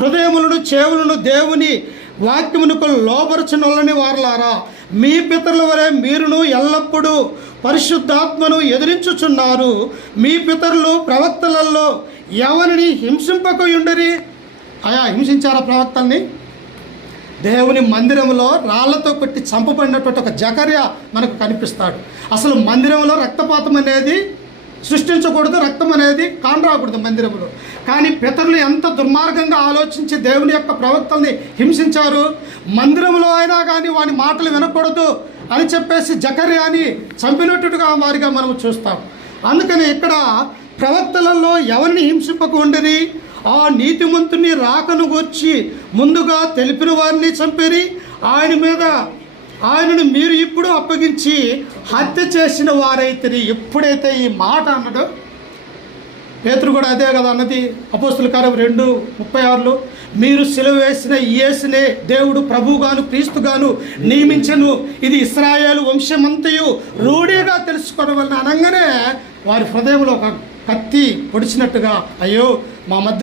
హృదయములను చెవులను దేవుని వాక్యమునకు లోబరచునొల్లని వారలారా, మీ పితరుల వలె మీరును ఎల్లప్పుడూ పరిశుద్ధాత్మను ఎదిరించుచున్నారు. మీ పితరులు ప్రవక్తలలో ఎవరిని హింసింపకయుండిరి. అయా హింసించారా ప్రవక్తల్ని? దేవుని మందిరంలో రాళ్లతో కొట్టి చంపబడినటువంటి ఒక జకర్యా మనకు కనిపిస్తాడు. అసలు మందిరంలో రక్తపాతం అనేది సృష్టించకూడదు, రక్తం అనేది కానరాకూడదు మందిరంలో. కానీ పితరులు ఎంత దుర్మార్గంగా ఆలోచించి దేవుని యొక్క ప్రవక్తల్ని హింసించారు. మందిరంలో అయినా కానీ వాని మాటలు వినకూడదు అని చెప్పేసి జకర్యాని చంపినట్టుగా వారిగా మనం చూస్తాం. అందుకని ఇక్కడ ప్రవక్తలలో ఎవరిని హింసింపకు ఉండేది? ఆ నీతిమంతుని రాకను గూర్చి ముందుగా తెలిపిన వారిని చంపిరి. ఆయనను మీరు ఇప్పుడు అప్పగించి హత్య చేసిన వారైతే. ఎప్పుడైతే ఈ మాట అన్నాడో, పేతురు కూడా అదే కదా అన్నది. అపోస్తుల కార్యం 2:36లో మీరు సిలువ వేసిన యేసునే దేవుడు ప్రభువుగాను క్రీస్తుగాను నియమించెను, ఇది ఇశ్రాయేలు వంశమంతయు రూఢిగా తెలుసుకోవడం వలన అనగానే వారి హృదయంలో ఒక కత్తి పొడిచినట్టుగా, అయ్యో మా మధ్య